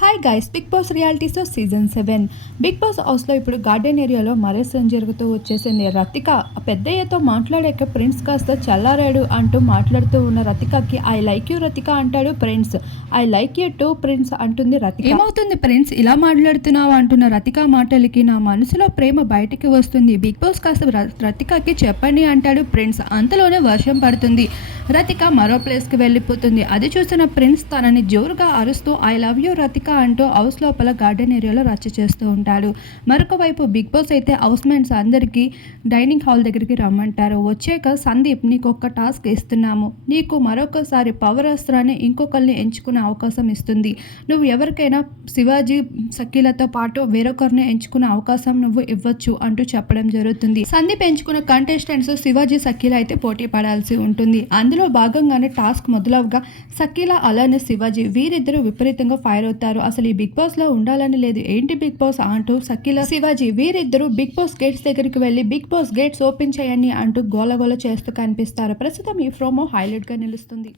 Hi guys, Bigg Boss reality show season 7 Bigg Boss హౌస్లో ఇప్పుడు garden ఏరియాలో మరేసం జరుగుతూ వచ్చేసింది. రతిక పెద్దయ్యతో మాట్లాడాక ప్రిన్స్ కాస్త చల్లారాడు అంటూ మాట్లాడుతూ ఉన్న రతికకి ఐ లైక్ యూ రతిక అంటాడు prince. I like you two prince అంటుంది రతిక. ఏమవుతుంది ప్రిన్స్ ఇలా మాట్లాడుతున్నావు అంటున్న రతిక మాటలకి నా మనసులో ప్రేమ బయటికి వస్తుంది. బిగ్ బాస్ కాస్త రతికకి చెప్పండి అంటాడు ప్రిన్స్. అంతలోనే వర్షం పడుతుంది. రతిక మరో ప్లేస్కి వెళ్ళిపోతుంది. అది చూసిన ప్రిన్స్ తనని జోరుగా అరుస్తూ ఐ లవ్ యూ రతిక అంటూ హౌస్ లోపల గార్డెన్ ఏరియాలో రచ్చ చేస్తూ ఉంటాడు. మరొక వైపు బిగ్ బాస్ అయితే హౌస్ మేట్స్ అందరికీ డైనింగ్ హాల్ దగ్గరికి రమ్మంటారు. వచ్చాక సందీప్ నీకు ఒక టాస్క్ ఇస్తున్నాము, నీకు మరొకసారి పవర్ అస్త్రాన్ని ఇంకొకరిని ఎంచుకునే అవకాశం ఇస్తుంది. నువ్వు ఎవరికైనా శివాజీ సఖీలతో పాటు వేరొకరిని ఎంచుకునే అవకాశం నువ్వు ఇవ్వచ్చు అంటూ చెప్పడం జరుగుతుంది. సందీప్ ఎంచుకున్న కంటెస్టెంట్స్ శివాజీ సఖీల అయితే పోటీ పడాల్సి ఉంటుంది. అందులో భాగంగానే టాస్క్ మొదలవగా సఖీల అలానే శివాజీ వీరిద్దరూ విపరీతంగా ఫైర్ అవుతారు. అసలు ఈ బిగ్ బాస్ లో ఉండాలని లేదు, ఏంటి బిగ్ బాస్ అంటూ సఖీల శివాజీ వీరిద్దరూ బిగ్ బాస్ గేట్స్ దగ్గరికి వెళ్లి బిగ్ బాస్ గేట్స్ ఓపెన్ చేయండి అంటూ గోలగోల చేస్తూ కనిపిస్తారు. ప్రస్తుతం ఈ ప్రోమో హైలైట్ గా నిలుస్తుంది.